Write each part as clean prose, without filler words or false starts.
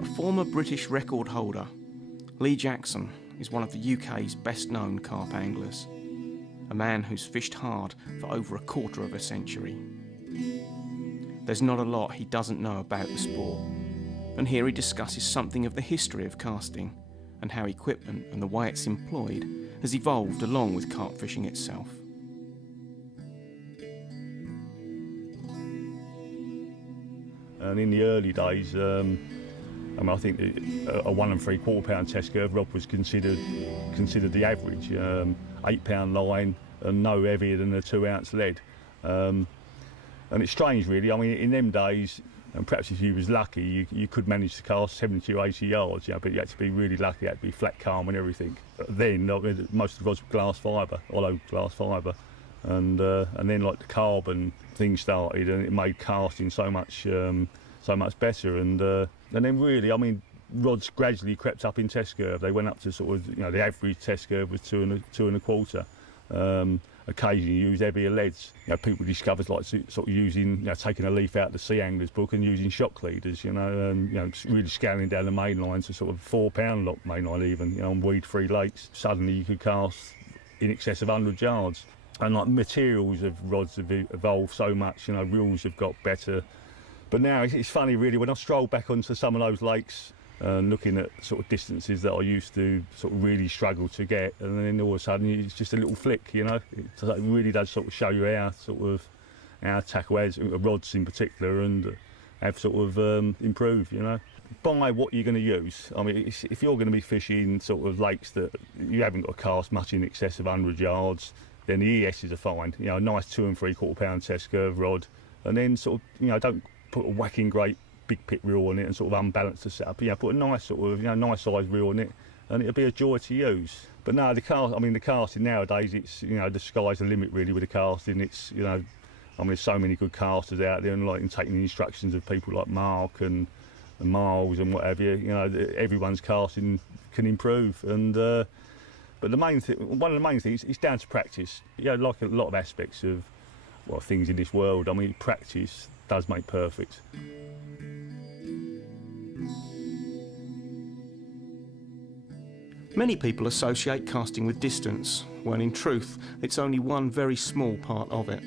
A former British record holder, Lee Jackson is one of the UK's best-known carp anglers, a man who's fished hard for over a quarter of a century. There's not a lot he doesn't know about the sport, and here he discusses something of the history of casting and how equipment and the way it's employed has evolved along with carp fishing itself. And in the early days, I think a 1 3/4 pound test curve rod was considered the average. 8 pound line and no heavier than a 2 ounce lead. And it's strange really, I mean in them days, and perhaps if you was lucky, you could manage to cast 70 or 80 yards, but you had to be really lucky, it had to be flat calm and everything. Then most of the rods were glass fibre, hollow glass fibre. And then like the carbon thing started and it made casting so much better. And then really, I mean, rods gradually crept up in test curve. They went up to sort of, the average test curve was 2 1/4. Occasionally used heavier leads. People discovered like sort of using, taking a leaf out of the Sea Angler's book and using shock leaders, and really scaling down the main line to sort of 4 pound lock main line even, on weed-free lakes. Suddenly you could cast in excess of 100 yards. And like materials of rods have evolved so much, reels have got better. But now it's funny really, when I stroll back onto some of those lakes and looking at sort of distances that I used to sort of really struggle to get, and then all of a sudden it's just a little flick, it really does sort of show you how tackle has, rods in particular, and have sort of improved, By what you're going to use. I mean, if you're going to be fishing sort of lakes that you haven't got to cast much in excess of 100 yards, then the ESs are fine. A nice 2 3/4 pound test curve rod, and then sort of, don't put a whacking great big pit reel on it and sort of unbalance the setup. Put a nice sort of, nice size reel on it, and it'll be a joy to use. But no, the casting nowadays, it's, the sky's the limit really with the casting. It's, there's so many good casters out there, and like taking the instructions of people like Mark and Miles and whatever, everyone's casting can improve. And but one of the main things is down to practice. Like a lot of aspects of things in this world, practice does make perfect. Many people associate casting with distance, when in truth it's only one very small part of it.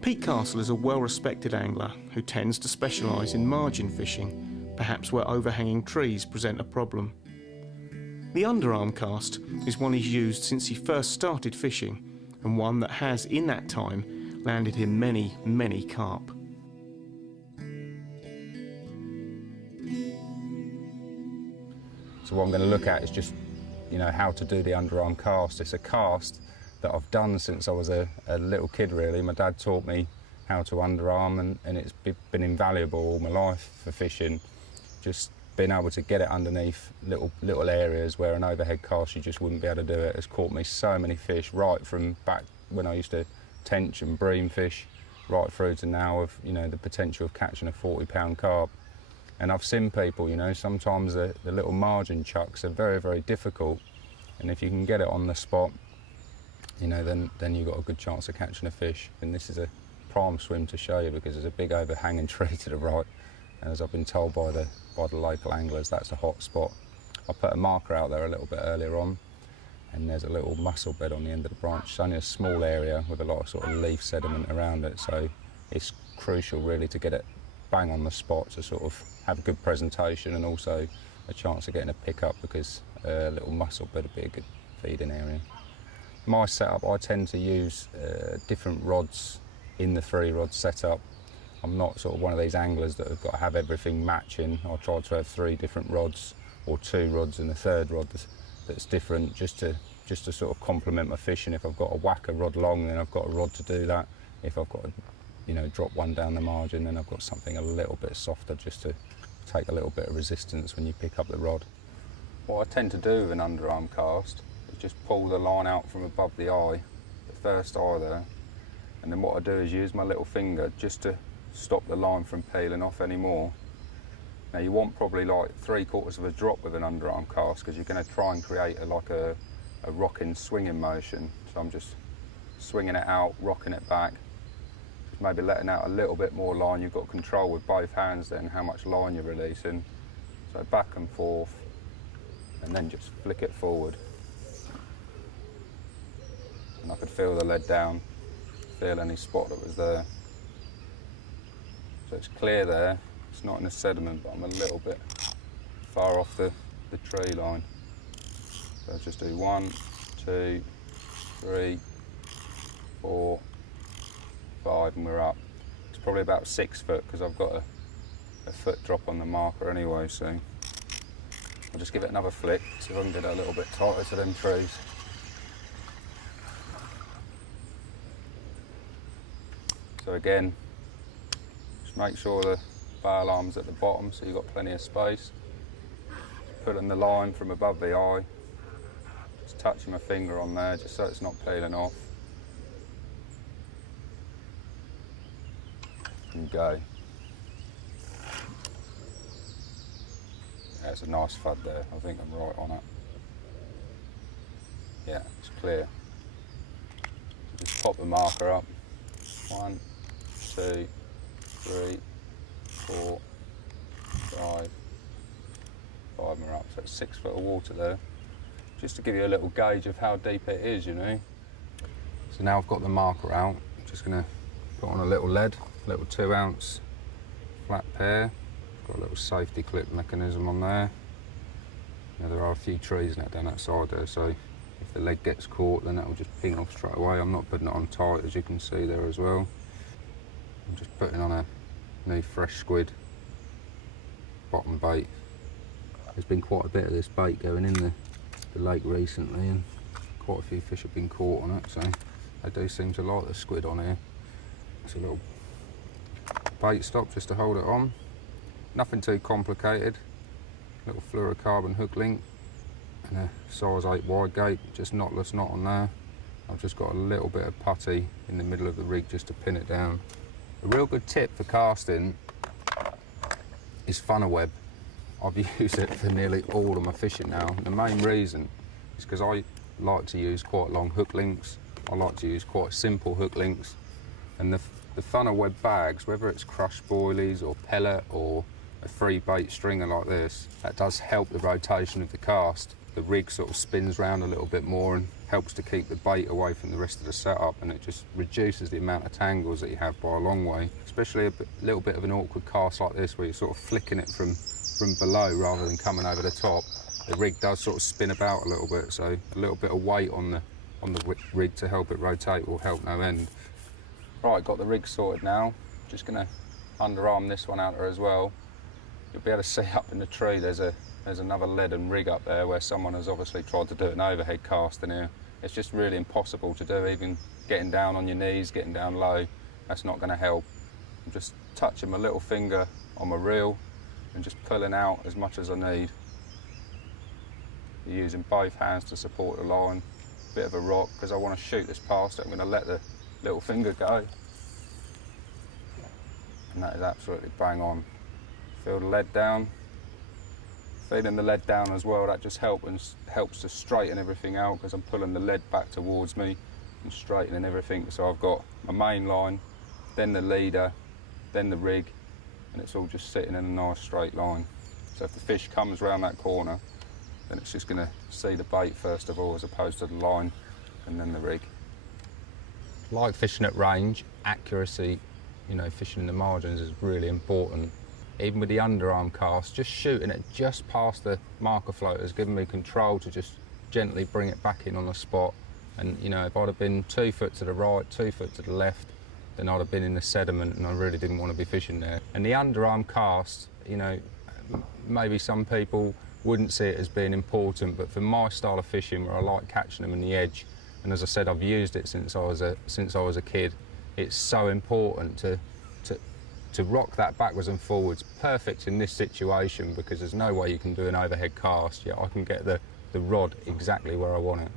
Pete Castle is a well-respected angler who tends to specialise in margin fishing, perhaps where overhanging trees present a problem. The underarm cast is one he's used since he first started fishing, and one that has, in that time, landed him many, many carp. So what I'm going to look at is just, how to do the underarm cast. It's a cast that I've done since I was a little kid, really. My dad taught me how to underarm, and it's been invaluable all my life for fishing. Just being able to get it underneath little areas where an overhead cast you just wouldn't be able to do it has caught me so many fish, right from back when I used to tench and bream fish, right through to now of, the potential of catching a 40-pound carp. And I've seen people, sometimes the little margin chucks are very, very difficult. And if you can get it on the spot, then you've got a good chance of catching a fish. And this is a prime swim to show you, because there's a big overhanging tree to the right. And as I've been told by the local anglers, that's a hot spot. I put a marker out there a little bit earlier on, and there's a little mussel bed on the end of the branch. It's only a small area with a lot of sort of leaf sediment around it, so it's crucial really to get it bang on the spot to sort of have a good presentation and also a chance of getting a pickup, because a little mussel bed would be a good feeding area. My setup, I tend to use different rods in the 3-rod setup. I'm not sort of one of these anglers that have got to have everything matching. I try to have 3 different rods, or 2 rods and a 3rd rod that's different, just to sort of complement my fishing. If I've got to whack a rod long, then I've got a rod to do that. If I've got to, drop one down the margin, then I've got something a little bit softer just to take a little bit of resistance when you pick up the rod. What I tend to do with an underarm cast is just pull the line out from above the eye, the first eye there, and then what I do is use my little finger just to stop the line from peeling off anymore. Now you want probably like 3/4 of a drop with an underarm cast, because you're going to try and create a rocking, swinging motion. So I'm just swinging it out, rocking it back, maybe letting out a little bit more line. You've got control with both hands then how much line you're releasing, So back and forth, and then just flick it forward. And I could feel the lead down, feel any spot that was there. So it's clear there, it's not in the sediment, but I'm a little bit far off the tree line. So I'll just do 1, 2, 3, 4, 5, and we're up. It's probably about 6 foot because I've got a foot drop on the marker anyway, so I'll just give it another flick, see if I can get it a little bit tighter to them trees. So again, just make sure the bail arm's at the bottom so you've got plenty of space. Just pulling the line from above the eye, just touching my finger on there just so it's not peeling off. And go. Yeah, it's a nice thud there, I think I'm right on it. Yeah, it's clear. So just pop the marker up. 1, 2, 3, 4, 5, and we're up. So it's 6 foot of water there. Just to give you a little gauge of how deep it is, you know. So now I've got the marker out, I'm just going to put on a little lead, little 2 ounce flat pair. Got a little safety clip mechanism on there. Now there are a few trees now down that side there, so if the lead gets caught then that will just ping off straight away. I'm not putting it on tight, as you can see there as well. I'm just putting on a new fresh squid bottom bait. There's been quite a bit of this bait going in the lake recently, and quite a few fish have been caught on it, so they do seem to like the squid on here. It's a little bait stop just to hold it on. Nothing too complicated. Little fluorocarbon hook link and a size 8 wide gate, just knotless knot on there. I've just got a little bit of putty in the middle of the rig just to pin it down. A real good tip for casting is funnel web. I've used it for nearly all of my fishing now. The main reason is because I like to use quite long hook links. I like to use quite simple hook links, and the funnel web bags, whether it's crushed boilies or pellet or a free bait stringer like this, that does help the rotation of the cast. The rig sort of spins round a little bit more and helps to keep the bait away from the rest of the setup, and it just reduces the amount of tangles that you have by a long way. Especially a little bit of an awkward cast like this where you're sort of flicking it from below rather than coming over the top. The rig does sort of spin about a little bit, so a little bit of weight on the rig to help it rotate will help no end. Right, got the rig sorted now. Just gonna underarm this one out there as well. You'll be able to see up in the tree there's another leaden rig up there where someone has obviously tried to do an overhead cast in here. It's just really impossible to do, even getting down on your knees, getting down low, that's not going to help. I'm just touching my little finger on my reel and just pulling out as much as I need. You're using both hands to support the line. Bit of a rock, because I want to shoot this past it, I'm going to let the little finger go. And that is absolutely bang on. Feel the lead down. Feeling the lead down as well, that just helps to straighten everything out, because I'm pulling the lead back towards me and straightening everything. So I've got my main line, then the leader, then the rig, and it's all just sitting in a nice straight line. So if the fish comes around that corner, then it's just going to see the bait first of all, as opposed to the line and then the rig. Like fishing at range, accuracy, fishing in the margins is really important. Even with the underarm cast, just shooting it just past the marker float has given me control to just gently bring it back in on the spot. And if I'd have been 2 foot to the right, 2 foot to the left, then I'd have been in the sediment and I really didn't want to be fishing there. And the underarm cast, maybe some people wouldn't see it as being important, but for my style of fishing, where I like catching them in the edge, and as I said, I've used it since I was a kid, it's so important to rock that backwards and forwards. Perfect in this situation, because there's no way you can do an overhead cast, yet I can get the rod exactly where I want it.